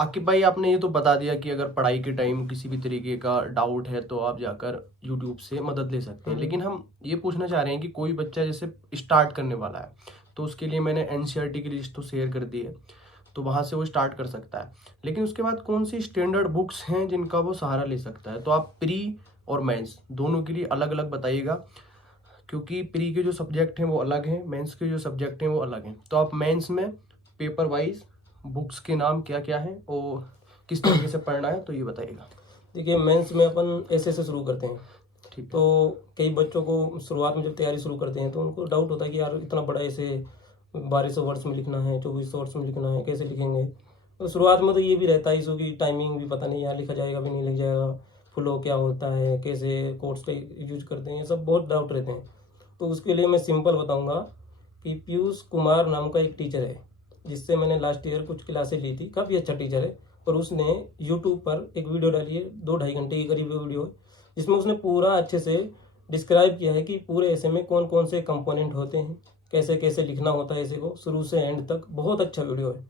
आकिब भाई, आपने ये तो बता दिया कि अगर पढ़ाई के टाइम किसी भी तरीके का डाउट है तो आप जाकर यूट्यूब से मदद ले सकते हैं, लेकिन हम ये पूछना चाह रहे हैं कि कोई बच्चा जैसे स्टार्ट करने वाला है तो उसके लिए मैंने एनसीईआरटी की लिस्ट तो शेयर कर दी है, तो वहाँ से वो स्टार्ट कर सकता है। लेकिन उसके बाद कौन सी स्टैंडर्ड बुक्स हैं जिनका वो सहारा ले सकता है? तो आप प्री और मेंस दोनों के लिए अलग अलग बताइएगा, क्योंकि प्री के जो सब्जेक्ट हैं वो अलग हैं, मेंस के जो सब्जेक्ट हैं वो अलग हैं। तो आप मेंस में पेपर वाइज बुक्स के नाम क्या क्या हैं और किस तरीके से पढ़ना है तो ये बताइएगा। देखिए, मेंस में अपन ऐसे से शुरू करते हैं। ठीक है। तो कई बच्चों को शुरुआत में जब तैयारी शुरू करते हैं तो उनको डाउट होता है कि यार इतना बड़ा ऐसे 1200 वर्ड्स में लिखना है, 2400 वर्ड्स में लिखना है, कैसे लिखेंगे। तो शुरुआत में तो ये भी रहता है, इसो की टाइमिंग भी पता नहीं यार लिखा जाएगा भी नहीं लिख जाएगा, फ्लो क्या होता है, कैसे कोड्स का यूज करते हैं, ये सब बहुत डाउट रहते हैं। तो उसके लिए मैं सिंपल बताऊंगा कि पीयूष कुमार नाम का एक टीचर है, जिससे मैंने लास्ट ईयर कुछ क्लासेस ली थी। काफ़ी अच्छा टीचर है, और उसने यूट्यूब पर एक वीडियो डाली है, 2-2.5 घंटे की करीब वीडियो है, जिसमें उसने पूरा अच्छे से डिस्क्राइब किया है कि पूरे ऐसे में कौन कौन से कंपोनेंट होते हैं, कैसे कैसे लिखना होता है ऐसे को, शुरू से एंड तक। बहुत अच्छा वीडियो है,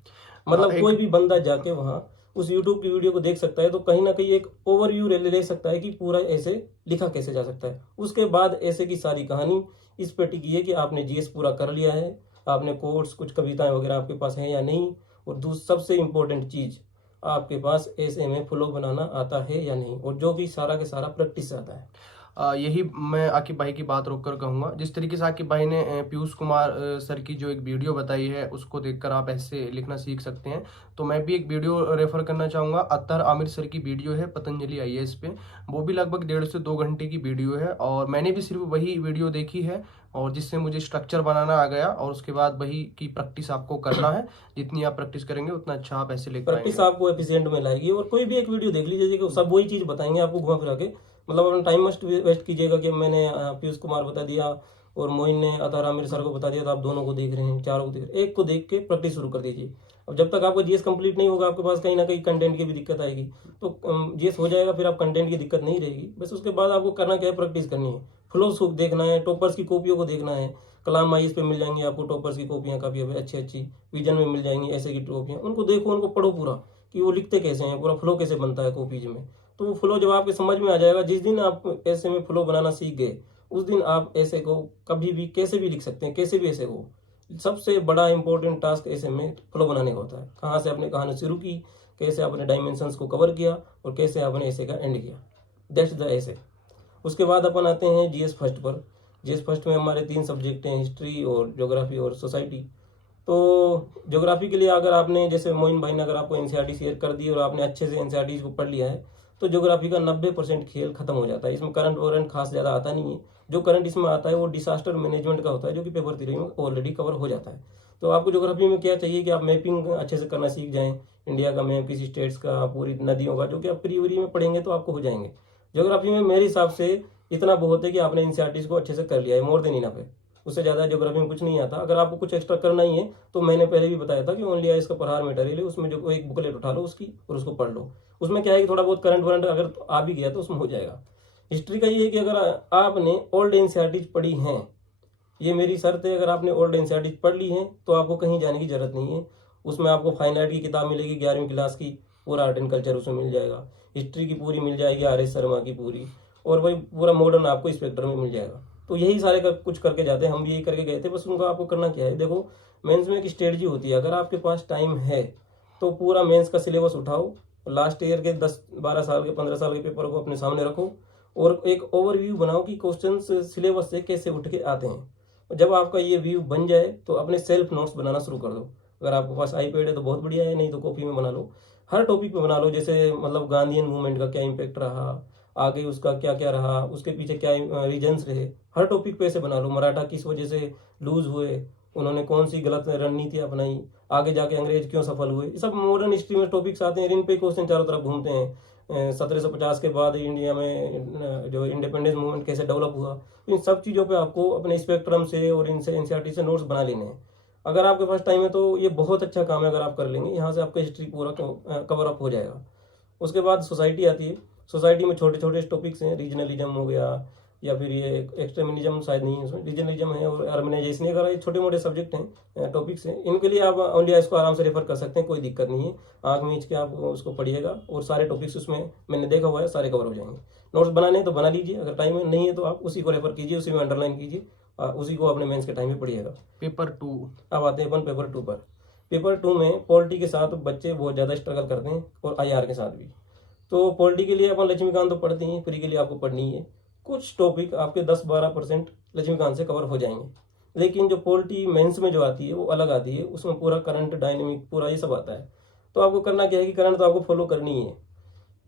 मतलब कोई भी बंदा जाके वहाँ उस यूट्यूब की वीडियो को देख सकता है, तो कहीं ना कहीं एक ओवरव्यू ले सकता है कि पूरा ऐसे लिखा कैसे जा सकता है। उसके बाद ऐसे की सारी कहानी इस पे टिकी है कि आपने जीएस पूरा कर लिया है, आपने कोर्स कुछ कविताएं वगैरह आपके पास है या नहीं, और सबसे इम्पोर्टेंट चीज, आपके पास ऐसे में फ्लो बनाना आता है या नहीं, और जो कि सारा के सारा प्रैक्टिस से आता है। यही मैं आकिब भाई की बात रोक कर कहूँगा। जिस तरीके से आकिब भाई ने पीयूष कुमार सर की जो एक वीडियो बताई है उसको देखकर आप ऐसे लिखना सीख सकते हैं, तो मैं भी एक वीडियो रेफर करना चाहूँगा। अत्तर आमिर सर की वीडियो है पतंजलि आईएएस पे, वो भी लगभग 1.5 से 2 घंटे की वीडियो है, और मैंने भी सिर्फ वही वीडियो देखी है, और जिससे मुझे स्ट्रक्चर बनाना आ गया। और उसके बाद वही की प्रैक्टिस आपको करना है, जितनी आप प्रैक्टिस करेंगे उतना अच्छा आप ऐसे लिख पाएंगे। प्रैक्टिस आपको एफिशिएंट में लाएगी। और कोई भी एक वीडियो देख लीजिए कि सब वही चीज बताएंगे आपको घुमा फिरा के, मतलब अपना टाइम मस्ट वेस्ट कीजिएगा कि मैंने पीयूष कुमार बता दिया और मोइन ने अतार आमिर सर को बता दिया, तो आप दोनों को देख रहे हैं, चारों को देख रहे हैं, एक को देख के प्रैक्टिस शुरू कर दीजिए। अब जब तक आपका जीएस कंप्लीट नहीं होगा, आपके पास कहीं ना कहीं कंटेंट की भी दिक्कत आएगी। तो जीएस हो जाएगा, फिर आप कंटेंट की दिक्कत नहीं रहेगी। बस उसके बाद आपको करना क्या है, प्रैक्टिस करनी है, फ्लो सूख देखना है, टॉपर्स की कॉपियों को देखना है। कलाम आईएएस पे मिल जाएंगी आपको टॉपर्स की कॉपियां, काफी अच्छी अच्छी। विजन में मिल जाएंगी ऐसे की कॉपियां, उनको देखो, उनको पढ़ो पूरा कि वो लिखते कैसे हैं, पूरा फ्लो कैसे बनता है कॉपीज में। तो वो फ्लो जब आपके समझ में आ जाएगा, जिस दिन आप ऐसे में फ्लो बनाना सीख गए, उस दिन आप ऐसे को कभी भी कैसे भी लिख सकते हैं, कैसे भी ऐसे हो। सबसे बड़ा इंपॉर्टेंट टास्क ऐसे में फ्लो बनाने का होता है। कहाँ से आपने कहानी शुरू की, कैसे आपने डायमेंशंस को कवर किया, और कैसे आपने ऐसे का एंड किया। दैट्स द ऐसे। उसके बाद अपन आते हैं जीएस फर्स्ट पर। जीएस फर्स्ट में हमारे 3 सब्जेक्ट हैं, हिस्ट्री और ज्योग्राफी और सोसाइटी। तो ज्योग्राफी के लिए अगर आपने, जैसे मोइन भाई ने अगर आपको एनसीईआरटी शेयर कर दी और आपने अच्छे से एनसीईआरटी को पढ़ लिया है, तो ज्योग्राफी का 90% खेल खत्म हो जाता है। इसमें करंट वरंट खास ज़्यादा आता नहीं है। जो करंट इसमें आता है वो डिसास्टर मैनेजमेंट का होता है, जो कि पेपर 3 में ऑलरेडी कवर हो जाता है। तो आपको ज्योग्राफी में क्या चाहिए कि आप मैपिंग अच्छे से करना सीख जाएं, इंडिया का मैप, किसी स्टेट्स का, पूरी नदियों का, जो कि आप प्री वरी में पढ़ेंगे तो आपको हो जाएंगे। ज्योग्राफी में मेरे हिसाब से इतना बहुत है कि आपने एनसीईआरटी को अच्छे से कर लिया है, मोर देन इनफ है। उससे ज़्यादा ज्योग्राफी में कुछ नहीं आता। अगर आपको कुछ एक्स्ट्रा करना ही है तो मैंने पहले भी बताया था कि ओनली आइस का प्रहार मटेरियल है, उसमें जो एक बुकलेट उठा लो उसकी और उसको पढ़ लो। उसमें क्या है कि थोड़ा बहुत करंट वरंट अगर आ भी गया तो उसमें हो जाएगा। हिस्ट्री का ये है कि अगर आपने ओल्ड एनसीईआरटी पढ़ी हैं, ये मेरी शर्त है, अगर आपने ओल्ड एनसीईआरटी पढ़ ली है तो आपको कहीं जाने की जरूरत नहीं है। उसमें आपको फाइन आर्ट की किताब मिलेगी 11वीं क्लास की, पूरा आर्ट एंड कल्चर उसमें मिल जाएगा। हिस्ट्री की पूरी मिल जाएगी आर.एस. शर्मा की पूरी, और वही पूरा मॉडर्न आपको स्पेक्ट्रम में मिल जाएगा। तो यही सारे कुछ करके जाते हैं, हम भी यही करके गए थे। बस उनका आपको करना क्या है, देखो मेंस में एक स्ट्रेटजी होती है। अगर आपके पास टाइम है तो पूरा मेंस का सिलेबस उठाओ, लास्ट ईयर के 10-12 साल के 15 साल के पेपर को अपने सामने रखो, और एक ओवरव्यू बनाओ कि क्वेश्चन सिलेबस से कैसे उठ के आते हैं। जब आपका ये व्यू बन जाए तो अपने सेल्फ नोट्स बनाना शुरू कर दो। अगर आपके पास आईपैड है तो बहुत बढ़िया है, नहीं तो कॉपी में बना लो। हर टॉपिक पे बना लो, जैसे मतलब गांधीयन मूवमेंट का क्या इम्पैक्ट रहा, आगे उसका क्या क्या रहा, उसके पीछे क्या रीजन्स रहे, हर टॉपिक पे ऐसे बना लो। मराठा किस वजह से लूज हुए, उन्होंने कौन सी गलत रणनीति अपनाई, आगे जाके अंग्रेज क्यों सफल हुए, ये सब मॉडर्न हिस्ट्री में टॉपिक्स आते हैं। इन पे क्वेश्चन चारों तरफ घूमते हैं। 1750 के बाद इंडिया में जो इंडिपेंडेंस मूवमेंट कैसे डेवलप हुआ, इन सब चीज़ों पे आपको अपने स्पेक्ट्रम से और इनसे एनसीईआरटी से नोट्स बना लेने हैं। अगर आपके पास टाइम है तो ये बहुत अच्छा काम है, अगर आप कर लेंगे। यहाँ से आपका हिस्ट्री पूरा कवर अप हो जाएगा। उसके बाद सोसाइटी आती है। सोसाइटी में छोटे छोटे टॉपिक्स हैं, रीजनलिज्म हो गया, या फिर ये एक्सट्रीमिज्म शायद नहीं है, उसमें रीजनलिज्म है और अर्बनाइजेशन वगैरह, ये छोटे मोटे सब्जेक्ट हैं, टॉपिक्स हैं। इनके लिए आप ओनली इसको आराम से रेफर कर सकते हैं, कोई दिक्कत नहीं है। आँख मीच के आप उसको पढ़िएगा और सारे टॉपिक्स उसमें मैंने देखा हुआ है, सारे कवर हो जाएंगे। नोट्स बनाने हैं तो बना लीजिए, अगर टाइम नहीं है तो आप उसी को रेफर कीजिए, उसी में अंडरलाइन कीजिए, उसी को अपने मेंस के टाइम में पढ़िएगा। पेपर 2 अब आते हैं अपन पेपर 2 पर। पेपर 2 में पॉलिटी के साथ बच्चे बहुत ज़्यादा स्ट्रगल करते हैं और IR के साथ भी। तो पॉलिटी के लिए अपन लक्ष्मीकांत तो पढ़ते ही, प्री के लिए आपको पढ़नी है। कुछ टॉपिक आपके 10-12% लक्ष्मीकांत से कवर हो जाएंगे, लेकिन जो पॉलिटी मेंस में जो आती है वो अलग आती है, उसमें पूरा करंट, डायनेमिक, पूरा ये सब आता है। तो आपको करना क्या है कि करंट तो आपको फॉलो करनी ही है।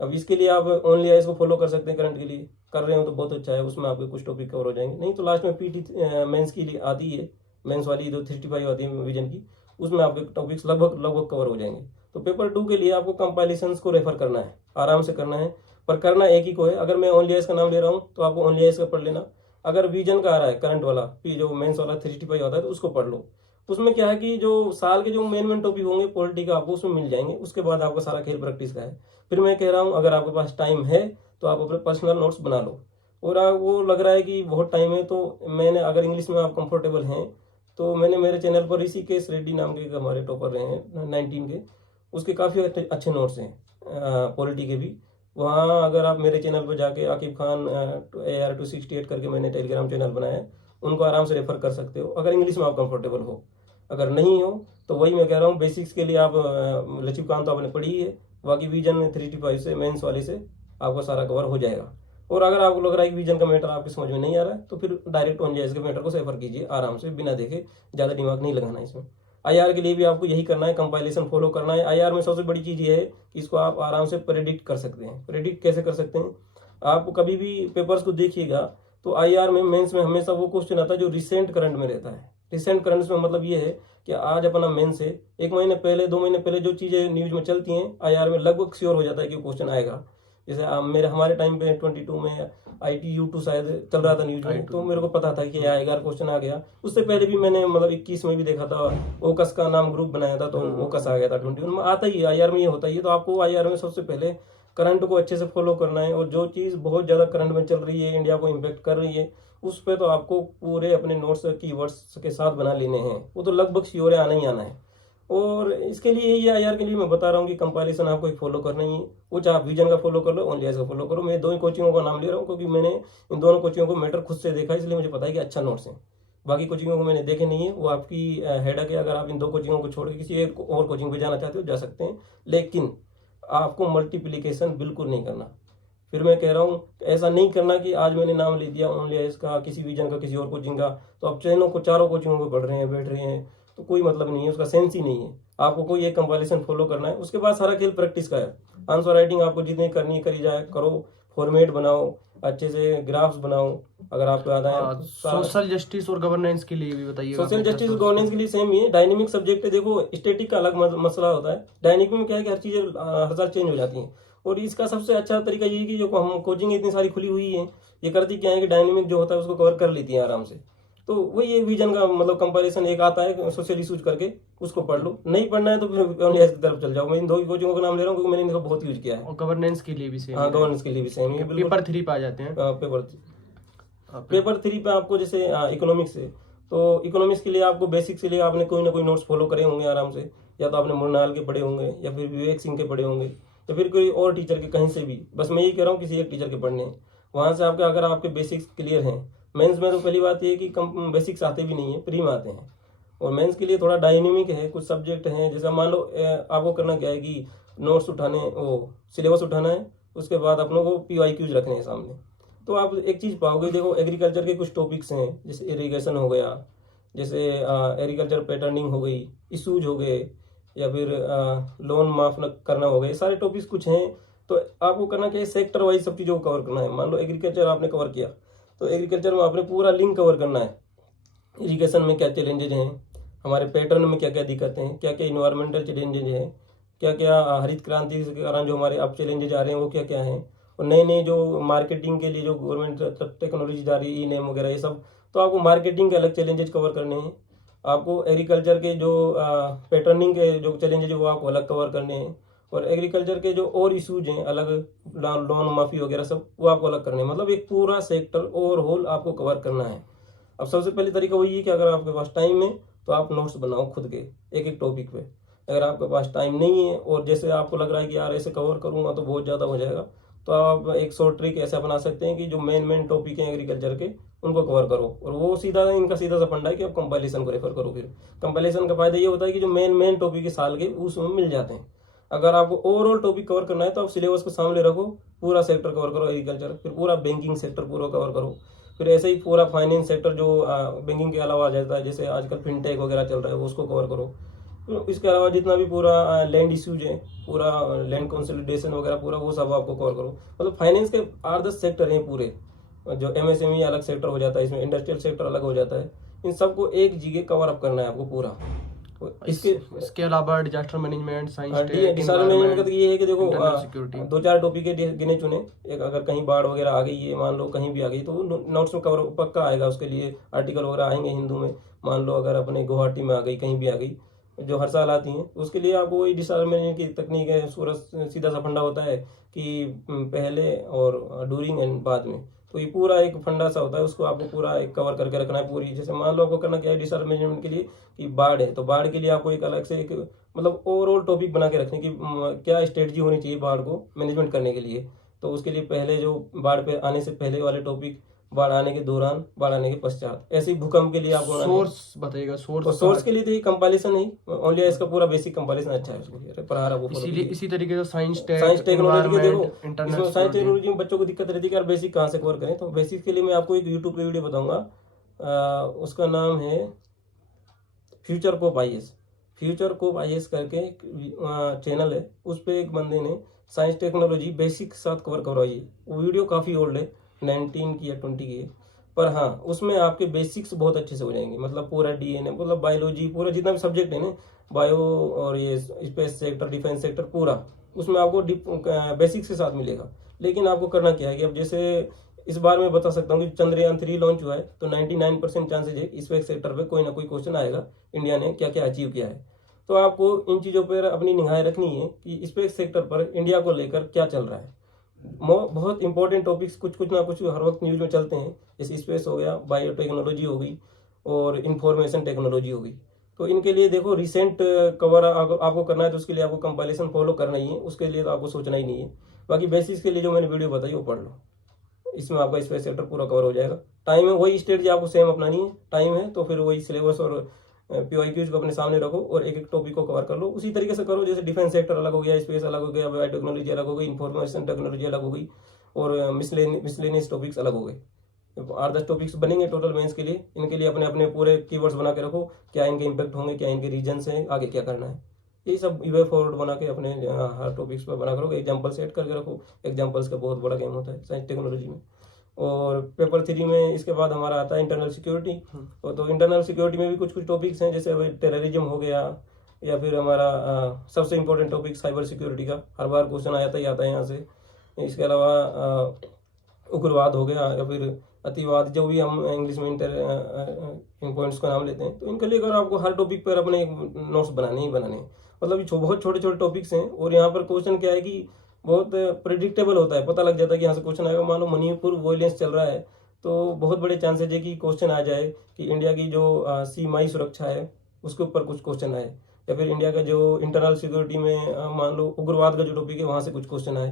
अब इसके लिए आप ओनली आईएएस को फॉलो कर सकते हैं, करंट के लिए कर रहे हो तो बहुत अच्छा है, उसमें आपके कुछ टॉपिक कवर हो जाएंगे। नहीं तो लास्ट में PT मेंस की आती है, मेंस वाली जो 35 आती है विजन की, उसमें आपके टॉपिक्स लगभग कवर हो जाएंगे। तो पेपर 2 के लिए आपको कंपाइलेशंस को रेफर करना है, आराम से करना है, पर करना एक ही को है। अगर मैं ओनली आईएएस का नाम ले रहा हूँ तो आपको ओनली आईएएस का पढ़ लेना। अगर विजन का आ रहा है करंट वाला, जो मेंस वाला 35 होता है, तो उसको पढ़ लो। उसमें क्या है कि जो साल के जो मेन टॉपिक होंगे पॉलिटी का आपको उसमें मिल जाएंगे, उसके बाद आपका सारा खेल प्रैक्टिस का है। फिर मैं कह रहा हूँ अगर आपके पास टाइम है तो आप अपने पर्सनल नोट्स बना लो, और वो लग रहा है कि बहुत टाइम है तो मैंने, अगर इंग्लिश में आप कंफर्टेबल हैं तो मैंने मेरे चैनल पर ऋषिकेश रेड्डी नाम के हमारे टॉपर रहे हैं 19 के, उसके काफ़ी अच्छे नोट्स हैं पॉलिटी के भी। वहाँ अगर आप मेरे चैनल पर जाके आकिब खान AR268 करके मैंने टेलीग्राम चैनल बनाया है, उनको आराम से रेफर कर सकते हो अगर इंग्लिश में आप कंफर्टेबल हो। अगर नहीं हो तो वही मैं कह रहा हूँ, बेसिक्स के लिए आप लक्ष्मीकांत तो आपने पढ़ी है, बाकी विजन 35 से मेंस वाले से आपका सारा कवर हो जाएगा। और अगर आपको लग रहा है कि विजन का मैटर आपके समझ में नहीं आ रहा है तो फिर डायरेक्ट ओनली आईएएस के मैटर को रेफर कीजिए आराम से, बिना देखे, ज़्यादा दिमाग नहीं लगाना इसमें। IR के लिए भी आपको यही करना है, कंपाइलेशन फॉलो करना है। IR में सबसे बड़ी चीज़ ये है कि इसको आप आराम से प्रेडिक्ट कर सकते हैं। प्रेडिक्ट कैसे कर सकते हैं? आप कभी भी पेपर्स को देखिएगा तो IR में, मेंस में हमेशा वो क्वेश्चन आता है जो रिसेंट करंट में रहता है। रिसेंट करंट्स में मतलब ये है कि आज अपना मेंस है, 1 महीने पहले, 2 महीने पहले जो चीज़ें न्यूज में चलती हैं IR में लगभग श्योर हो जाता है कि क्वेश्चन आएगा। जैसे हमारे टाइम पे 22 में ITU2 शायद चल रहा था न्यूज में, तो मेरे को पता था कि आएगा, क्वेश्चन आ गया। उससे पहले भी मैंने मतलब 21 में भी देखा था, ओकस का नाम ग्रुप बनाया था तो ओकस आ गया था 21 में। आता ही है IR में, ये होता ही है। तो आपको IR में सबसे पहले करंट को अच्छे से फॉलो करना है, और जो चीज़ बहुत ज़्यादा करंट में चल रही है, इंडिया को इम्पेक्ट कर रही है, उस पर तो आपको पूरे अपने नोट्स कीवर्ड्स के साथ बना लेने हैं। वो तो लगभग श्योर है, आना ही आना है। और इसके लिए ये IR के लिए मैं बता रहा हूँ कि कंपाइलेशन आपको एक फॉलो करना ही है। वो चाहे आप विजन का फॉलो कर लो, ओनली आईएएस का फॉलो करो। मैं 2 ही कोचिंगों का नाम ले रहा हूँ क्योंकि मैंने इन दोनों कोचिंगों को मैटर खुद से देखा, इसलिए मुझे पता है कि अच्छा नोट्स हैं। बाकी कोचिंगों को मैंने देखे नहीं है, वो आपकी हेडक है। अगर आप इन 2 कोचिंगों को छोड़ के किसी एक और कोचिंग पे जाना चाहते हो जा सकते हैं, लेकिन आपको मल्टीप्लीकेशन बिल्कुल नहीं करना। फिर मैं कह रहा हूँ ऐसा नहीं करना कि आज मैंने नाम ले दिया ओनली आईएएस का, किसी विजन का, किसी और कोचिंग का, तो आप चारों कोचिंगों को पढ़ रहे हैं, बैठ रहे हैं, तो कोई मतलब नहीं है, उसका सेंस ही नहीं है। आपको कोई एक कंपाइलेशन फॉलो करना है, उसके बाद सारा खेल प्रैक्टिस का है। आंसर राइटिंग आपको जितनी करनी है करी जाए, करो, फॉर्मेट बनाओ, अच्छे से ग्राफ्स बनाओ अगर आपको आता है। सोशल जस्टिस और गवर्नेंस के लिए भी बताइए। सोशल जस्टिस और गवर्नेंस के लिए सेम ही है। डायनेमिक सब्जेक्ट है। देखो, स्टैटिक का अलग मसला होता है, डायनेमिक में क्या है कि हर चीज़ें हर साल चेंज हो जाती हैं। और इसका सबसे अच्छा तरीका ये है कि जो हम कोचिंग इतनी सारी खुली हुई है, ये करती क्या है कि डायनेमिक जो होता है उसको कवर कर लेती है आराम से। तो वही एक विजन का मतलब कंपैरिजन एक आता है सोशल इशूज करके, उसको पढ़ लो। नहीं पढ़ना है तो फिर ओनली आईएएस की तरफ चल जाओ। मैं इन 2 कोचिंगों का नाम ले रहा हूँ क्योंकि मैंने इनको बहुत यूज किया है। और गवर्नेंस के लिए भी सेम। हाँ, गवर्नेंस के लिए भी सेम है। पेपर 3 पे आ जाते हैं। पेपर 3 पे आपको जैसे इकोनॉमिक्स है, तो इकोनॉमिक्स के लिए आपको बेसिक्स के लिए आपने कोई ना कोई नोट्स फॉलो करे होंगे आराम से, या तो आपने मुरनाल के पढ़े होंगे, या फिर विवेक सिंह के पढ़े होंगे, तो फिर कोई और टीचर के कहीं से भी। बस मैं यही कह रहा हूँ किसी एक टीचर के पढ़ने हैं, वहाँ से आपके अगर आपके बेसिक्स क्लियर हैं। मेंस में तो पहली बात ये है कि बेसिक्स आते भी नहीं है, प्री में आते हैं। और मेंस के लिए थोड़ा डायनेमिक है, कुछ सब्जेक्ट हैं, जैसे मान लो आपको करना क्या है कि नोट्स उठाने, वो सिलेबस उठाना है, उसके बाद अपनों को PYQs रखने हैं सामने। तो आप एक चीज़ पाओगे, देखो एग्रीकल्चर के कुछ टॉपिक्स हैं, जैसे इरिगेशन हो गया, जैसे एग्रीकल्चर पैटर्निंग हो गई, इशूज हो गए, या फिर लोन माफ न करना हो गए, सारे टॉपिक्स कुछ हैं। तो आपको करना क्या है, सेक्टर वाइज सब चीज़ों को कवर करना है। मान लो एग्रीकल्चर आपने कवर किया, तो एग्रीकल्चर में आपने पूरा लिंक कवर करना है। इरिगेशन में क्या चैलेंजेज हैं, हमारे पैटर्न में क्या क्या दिक्कतें हैं, क्या क्या इन्वायरमेंटल चैलेंजेज हैं, क्या क्या हरित क्रांति के कारण जो हमारे अब चैलेंजेज आ रहे हैं वो क्या क्या हैं, और नए नए जो मार्केटिंग के लिए जो गवर्नमेंट टेक्नोलॉजी जा रही है, ई-नेम वगैरह ये सब। तो आपको मार्केटिंग के अलग चैलेंजेज कवर करने हैं। आपको एग्रीकल्चर के जो पैटर्निंग के जो चैलेंजेज वो आपको अलग कवर करने हैं। और एग्रीकल्चर के जो और इशूज हैं अलग, लोन माफी वगैरह सब, वो आपको अलग करने हैं। मतलब एक पूरा सेक्टर ओवरऑल आपको कवर करना है। अब सबसे पहले तरीका वही है कि अगर आपके पास टाइम है तो आप नोट्स बनाओ खुद के एक एक टॉपिक पे। अगर आपके पास टाइम नहीं है और जैसे आपको लग रहा है कि यार ऐसे कवर करूंगा तो बहुत ज़्यादा हो जाएगा, तो आप एक शॉर्ट ट्रिक ऐसा बना सकते हैं कि जो मेन टॉपिक हैं एग्रीकल्चर के उनको कवर करो। और वो सीधा इनका सीधा सा फंडा है कि आप कंपाइलेशन को रेफर करो। फिर कंपाइलेशन का फायदा ये होता है कि जो मेन टॉपिक है साल के उसमें मिल जाते हैं। अगर आपको ओवरऑल टॉपिक कवर करना है तो आप सिलेबस को सामने रखो, पूरा सेक्टर कवर करो एग्रीकल्चर, फिर पूरा बैंकिंग सेक्टर पूरा कवर करो, फिर ऐसे ही पूरा फाइनेंस सेक्टर जो बैंकिंग के अलावा आ जाता है, जैसे आजकल फिनटेक वगैरह चल रहा है, वो उसको कवर करो। तो इसके अलावा जितना भी पूरा लैंड इश्यूज है, पूरा लैंड कंसोलिडेशन वगैरह पूरा वो सब आपको कवर करो। मतलब फाइनेंस के 8-10 सेक्टर हैं पूरे, जो एमएसएमई अलग सेक्टर हो जाता है, इसमें इंडस्ट्रियल सेक्टर अलग हो जाता है। इन सबको एक जगह कवर अप करना है आपको पूरा। इसके अलावा disaster management, science tech, disaster management का तो ये है कि देखो सिक्योरिटी, 2-4 टॉपिक के गिने चुने। एक अगर कहीं बाढ़ वगैरह आ गई है, मान लो कहीं भी आ गई, तो नोट्स में कवर पक्का आएगा। उसके लिए आर्टिकल वगैरह आएंगे हिंदू में। मान लो अगर अपने गुवाहाटी में आ गई, कहीं भी आ गई, जो हर साल आती हैं, उसके लिए आपको वही डिजास्टर मैनेजमेंट की तकनीक है। सीधा सा फंडा होता है कि पहले और ड्यूरिंग एंड बाद में, तो ये पूरा एक फंडा सा होता है, उसको आपको पूरा एक कवर करके रखना है पूरी। जैसे मान लो आपको करना क्या है डिजास्टर मैनेजमेंट के लिए कि बाढ़ है, तो बाढ़ के लिए आपको एक अलग से एक मतलब ओवरऑल टॉपिक बना के रखने की क्या स्ट्रेटजी होनी चाहिए बाढ़ को मैनेजमेंट करने के लिए। तो उसके लिए पहले जो बाढ़ पे आने से पहले वाले टॉपिक, बाढ़ आने के दौरान, बाढ़ आने के पश्चात, ऐसे भूकंप के लिए आपको सोर्स बताइएगा। सोर्स के लिए तो ये कंपाइलेशन नहीं, ओनली इसका पूरा बेसिक कंपाइलेशन अच्छा है उसको पढ़ा रहा। इसीलिए इसी तरीके से साइंस टेक्नोलॉजी के देखो, इंटरनेट, साइंस टेक्नोलॉजी में बच्चों को दिक्कत रहती है कि यार बेसिक कहाँ से कवर करें। तो बेसिक के लिए मैं आपको एक यूट्यूब पे वीडियो बताऊंगा, उसका नाम है फ्यूचर कोप IAS। फ्यूचर कोप IAS करके चैनल है, उस पर एक बंदे ने साइंस टेक्नोलॉजी बेसिक के साथ कवर करवाई है। वो वीडियो काफ़ी ओल्ड है, 19 की या 20 की है, पर हाँ उसमें आपके बेसिक्स बहुत अच्छे से हो जाएंगे। मतलब पूरा DNA, मतलब बायोलॉजी, पूरा जितना भी सब्जेक्ट है ना, बायो और ये स्पेस सेक्टर, डिफेंस सेक्टर, पूरा उसमें आपको बेसिक्स के साथ मिलेगा। लेकिन आपको करना क्या है कि अब जैसे इस बार मैं बता सकता हूँ कि चंद्रयान 3 लॉन्च हुआ है, तो 99% चांसेज है स्पेस सेक्टर पे कोई ना कोई क्वेश्चन आएगा, इंडिया ने क्या क्या अचीव किया है। तो आपको इन चीज़ों पर अपनी निगाहें रखनी है कि स्पेस सेक्टर पर इंडिया को लेकर क्या चल रहा है। बहुत इंपॉर्टेंट टॉपिक्स कुछ ना कुछ हर वक्त न्यूज में चलते हैं, जैसे स्पेस हो गया, बायोटेक्नोलॉजी हो गई और इंफॉर्मेशन टेक्नोलॉजी हो गई। तो इनके लिए देखो रिसेंट कवर आपको करना है, तो उसके लिए आपको कंपाइलेशन फॉलो करना ही है, उसके लिए तो आपको सोचना ही नहीं है। बाकी बेसिक्स के लिए जो मैंने वीडियो बताई वो पढ़ लो, इसमें आपका स्पेस सेक्टर पूरा कवर हो जाएगा। टाइम है वही स्ट्रेटजी आपको सेम अपनानी है, टाइम है तो फिर वही सिलेबस और PYQs को अपने सामने रखो और एक एक टॉपिक को कवर कर लो। उसी तरीके से करो जैसे डिफेंस सेक्टर अलग हो गया, स्पेस अलग हो गया, बायोटेक्नोलॉजी अलग हो गई, इंफॉर्मेशन टेक्नोलॉजी अलग हो गई और मिसलेनियस टॉपिक्स अलग हो गए। 8-10 टॉपिक्स बनेंगे टोटल मेंस के लिए। इनके लिए अपने अपने पूरे कीवर्ड्स बना के रखो, क्या इनके इम्पैक्ट होंगे, क्या इनके रीजन्स हैं, आगे क्या करना है, यही सब वे फॉरवर्ड बना के अपने हर टॉपिक्स पर बना करो। एग्जाम्पल सेट करके रखो, एग्जाम्पल्स का बहुत बड़ा गेम होता है साइंस टेक्नोलॉजी में। और पेपर 3 में इसके बाद हमारा आता है इंटरनल सिक्योरिटी। तो इंटरनल सिक्योरिटी में भी कुछ टॉपिक्स हैं, जैसे टेररिज्म हो गया, या फिर हमारा सबसे इम्पोर्टेंट टॉपिक साइबर सिक्योरिटी का, हर बार क्वेश्चन आता ही आता है यहाँ से। इसके अलावा उग्रवाद हो गया या फिर अतिवाद, जो भी हम इंग्लिश में इन पॉइंट्स का नाम लेते हैं। तो इनके लिए अगर आपको हर टॉपिक पर अपने नोट्स बनाने ही बनाने हैं, मतलब ये बहुत छोटे छोटे टॉपिक्स हैं। और यहाँ पर क्वेश्चन क्या है कि बहुत प्रिडिक्टेबल होता है, पता लग जाता है कि यहाँ से क्वेश्चन आएगा। मान लो मणिपुर वॉयलेंस चल रहा है, तो बहुत बड़े चांसेज है कि क्वेश्चन आ जाए कि इंडिया की जो सीमाई सुरक्षा है उसके ऊपर कुछ क्वेश्चन आए, या फिर इंडिया का जो इंटरनल सिक्योरिटी में मान लो उग्रवाद का जो टॉपिक है वहाँ से कुछ क्वेश्चन आए।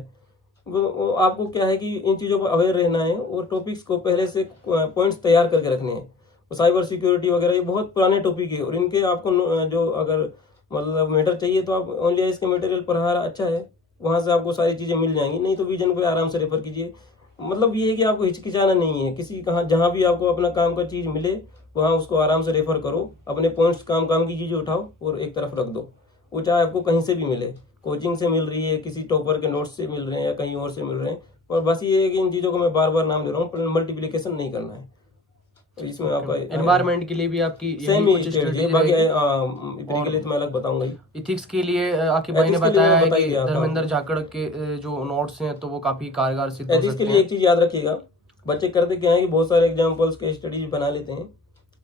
वो आपको क्या है कि इन चीज़ों पर अवेयर रहना है और टॉपिक्स को पहले से पॉइंट्स तैयार करके रखने हैं। और साइबर सिक्योरिटी वगैरह ये बहुत पुराने टॉपिक है और इनके आपको जो अगर मतलब मैटर चाहिए तो आप ओनली इसके मटेरियल पढ़ा रहा अच्छा है, वहाँ से आपको सारी चीज़ें मिल जाएंगी। नहीं तो विजन पे आराम से रेफर कीजिए। मतलब ये है कि आपको हिचकिचाना नहीं है, किसी जहाँ भी आपको अपना काम का चीज़ मिले वहाँ उसको आराम से रेफर करो, अपने पॉइंट्स काम की चीज़ें उठाओ और एक तरफ रख दो। वो चाहे आपको कहीं से भी मिले, कोचिंग से मिल रही है, किसी टॉपर के नोट्स से मिल रहे हैं या कहीं और से मिल रहे हैं। और बस ये है कि इन चीज़ों को मैं बार बार नाम ले रहा हूँ, मल्टीप्लिकेशन नहीं करना है। तो इसमें आपका एनवायरनमेंट के लिए भी आपकी सेम ही स्ट्रेटजी, बाकी के लिए तो मैं अलग बताऊंगा ही। इथिक्स के लिए आकिब भाई ने बताया है कि धर्मेंद्र जाखड़ के जो नोट्स हैं तो वो काफी कारगर सिद्ध हो सकते हैं। एथिक्स के लिए एक चीज याद रखिएगा, बच्चे करते क्या है कि बहुत सारे एग्जाम्पल्स के स्टडीज बना लेते हैं,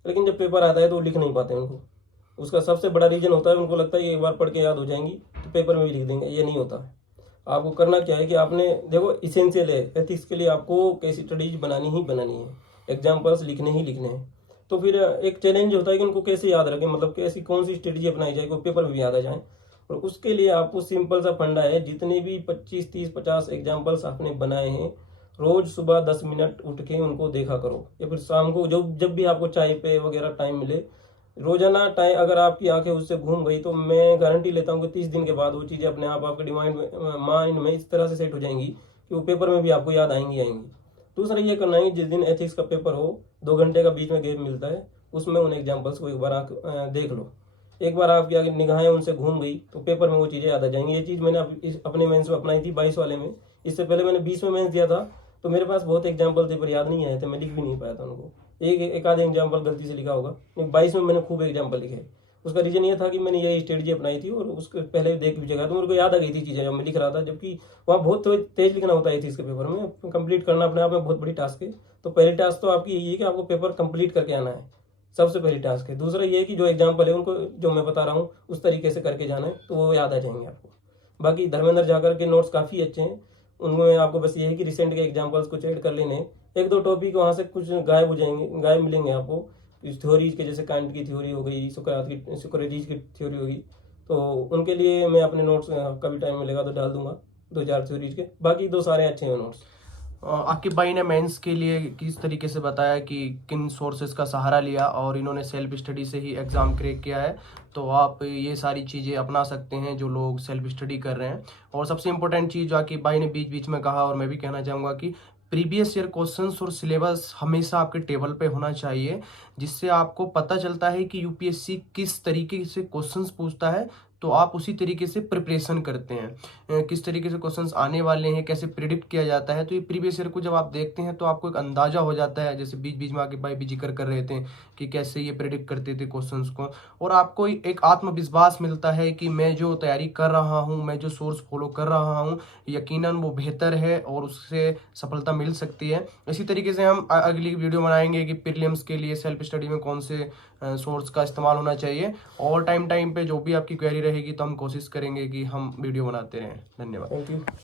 लेकिन जब पेपर आता है तो लिख नहीं पाते उनको। उसका सबसे बड़ा रीजन होता है उनको लगता है ये एक बार पढ़ के याद हो जाएंगी तो पेपर में भी लिख देंगे, ये नहीं होता है। आपको करना क्या है कि आपने देखो इसेंशियल है एथिक्स के लिए, आपको केस स्टडीज बनानी ही बनानी है, एग्जाम्पल्स लिखने ही लिखने हैं। तो फिर एक चैलेंज होता है कि उनको कैसे याद रखें, मतलब कैसी कौन सी स्ट्रेटजी अपनाई जाए को पेपर में भी याद आ जाए। और उसके लिए आपको सिंपल सा फंडा है, जितने भी 25 30 50 एग्जाम्पल्स आपने बनाए हैं, रोज सुबह 10 मिनट उठ के उनको देखा करो, या फिर शाम को जब भी आपको चाय पे वगैरह टाइम मिले, रोजाना टाइम अगर आपकी आंखें उससे घूम गई तो मैं गारंटी लेता हूँ कि 30 दिन के बाद वो चीजें अपने आप आपके माइंड में इस तरह से सेट हो जाएंगी कि वो पेपर में भी आपको याद आएंगी। दूसरा ये करना है, जिस दिन एथिक्स का पेपर हो 2 घंटे का बीच में गैप मिलता है, उसमें उन एग्जाम्पल्स को एक बार देख लो। एक बार आपकी आगे निगाहें उनसे घूम गई तो पेपर में वो चीजें याद आ जाएंगी। ये चीज मैंने अपने मेंस में अपनाई थी 22 वाले में। इससे पहले मैंने 20 में मेंस दिया था तो मेरे पास बहुत एग्जाम्पल थे पर याद नहीं आए थे, मैं लिख भी नहीं पाया था उनको, एक आधे एग्जाम्पल गलती से लिखा होगा। 22 में मैंने खूब एग्जाम्पल लिखे। उसका रीजन ये था कि मैंने ये स्ट्रेटजी अपनाई थी और उसके पहले देख भी जगह तो मेरे को याद आ गई थी चीजें जब मैं लिख रहा था, जबकि वहाँ बहुत तेज लिखना होता है इसके पेपर में, कंप्लीट करना अपने आप में बहुत बड़ी टास्क है। तो पहली टास्क तो आपकी यही है कि आपको पेपर कंप्लीट करके आना है, सबसे पहली टास्क है। दूसरा ये है कि जो एग्जाम्पल है उनको जो मैं बता रहा हूँ उस तरीके से करके जाना है तो वो याद आ जाएंगे आपको। बाकी धर्मेंद्र जाकर के नोट्स काफ़ी अच्छे हैं, उनमें आपको बस ये है कि रिसेंट के एग्जाम्पल्स कुछ ऐड कर लेने, एक दो टॉपिक वहाँ से कुछ गायब हो जाएंगे, गायब मिलेंगे आपको इस थ्योरीज के, जैसे कांट की थ्योरी हो गई, सोक्रेटिस की थ्योरी होगी, तो उनके लिए मैं अपने नोट्स कभी टाइम मिलेगा तो डाल दूंगा 2-4 थ्योरीज के। बाकी 2 सारे अच्छे हैं नोट्स। आकिब भाई ने मेंस के लिए किस तरीके से बताया कि किन सोर्सेज का सहारा लिया और इन्होंने सेल्फ स्टडी से ही एग्ज़ाम क्रैक किया है, तो आप ये सारी चीज़ें अपना सकते हैं जो लोग सेल्फ स्टडी कर रहे हैं। और सबसे इम्पोर्टेंट चीज़ जो आकिब भाई ने बीच बीच में कहा और मैं भी कहना चाहूँगा कि प्रीवियस ईयर क्वेश्चंस और सिलेबस हमेशा आपके टेबल पे होना चाहिए, जिससे आपको पता चलता है कि यूपीएससी किस तरीके से क्वेश्चंस पूछता है, तो आप उसी तरीके से प्रिपरेशन करते हैं। किस तरीके से क्वेश्चंस आने वाले हैं, कैसे प्रिडिक्ट किया जाता है, तो ये प्रीवियस ईयर को जब आप देखते हैं तो आपको एक अंदाजा हो जाता है। जैसे बीच बीच में आके भाई भी जिक्र कर रहे थे कि कैसे ये प्रिडिक्ट करते थे क्वेश्चंस को, और आपको एक आत्मविश्वास मिलता है कि मैं जो तैयारी कर रहा हूँ, मैं जो सोर्स फॉलो कर रहा हूँ, यकीनन वो बेहतर है और उससे सफलता मिल सकती है। इसी तरीके से हम अगली वीडियो बनाएंगे कि प्रीलिम्स के लिए सेल्फ स्टडी में कौन से सोर्स का इस्तेमाल होना चाहिए, और टाइम पे जो भी आपकी क्वेरी रहेगी तो हम कोशिश करेंगे कि हम वीडियो बनाते रहें। धन्यवाद। Thank you.